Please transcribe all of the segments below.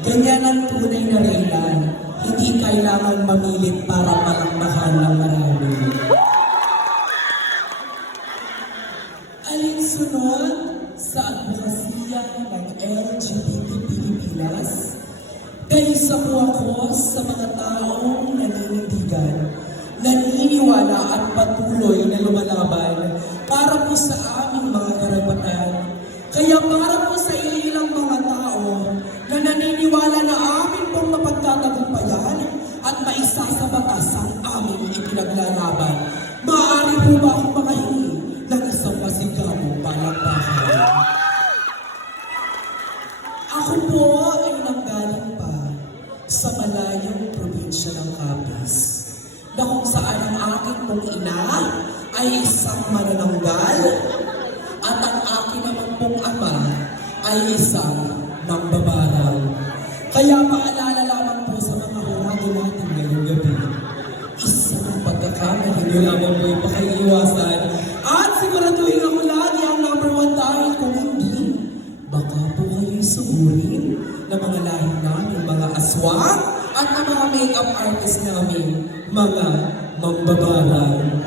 Ganyan ang tunay na reyna. Hindi kailangan mamilit para palakpakan ng marami. Alinsunod sa advokasya ng LGBT Pilipinas, kaisa po ako sa mga taong naninindigan, naniniwala at patuloy na lumalaban para po sa aming mga karapatan. Kaya para po sa ilang mga tao na naniniwala na amin pong mapagtatagumpayan at maisa sa batas ang aming ipinaglalaban, maaari po ba akong makahingi ng isang masigabong palakpakan? Ako po ay nanggaling pa sa malayong probinsya ng Capiz, na kung saan ang aking pong ina ay isang manananggal at ang aking naman pong ama ay isang mambabarang. Kaya paalala lamang po sa mga hurado natin ngayong gabi, isang pagkakamali nyo lamang po yung pakaiiwasan at siguraduhin ako lagi ang number 1 dahil kung hindi, baka po kayo'y sugurin na mga lahi namin, mga aswang at ang mga makeup artist namin, mga mambabarang.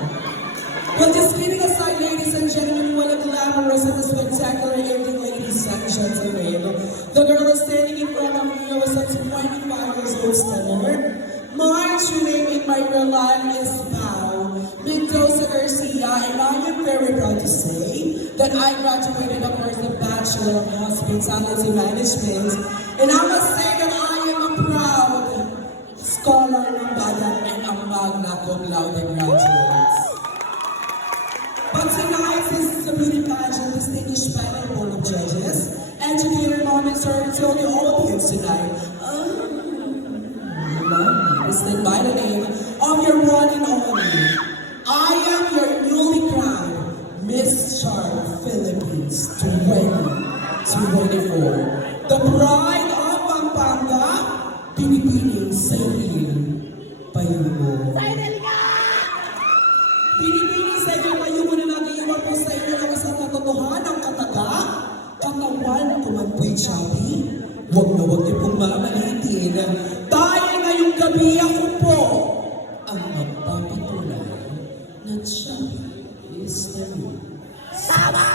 Well, just kidding aside, ladies and gentlemen, what a glamorous and a spectacular evening, ladies and gentlemen. The girl is standing in front of me was a 25 years old stunner. My true name in my real life is Pao Mendoza Garcia, and I am very proud to say that I graduated, of course, the Bachelor of Hospitality Management, and I must say that I am a proud scholar ng Bayan and a magna cum laude graduate. But tonight, this is a beauty pageant, distinguished panel board of judges, educator, mom, and sir, to the audience tonight. Listed by the name of your one and only. I am your newly crowned Miss Charm Philippines 2024. The pride of Pampanga, Pinipining Cyril Payugo. Pinipining Cyril Payugo na nag-iwan po sa inyo ng isang katotohanan kataga, katawan kumanpoy chubby. Huwag na huwag niyo pong mamalitin. Dahil ngayong gabi ako po ang magpapatunay na chubby is the new. Sama!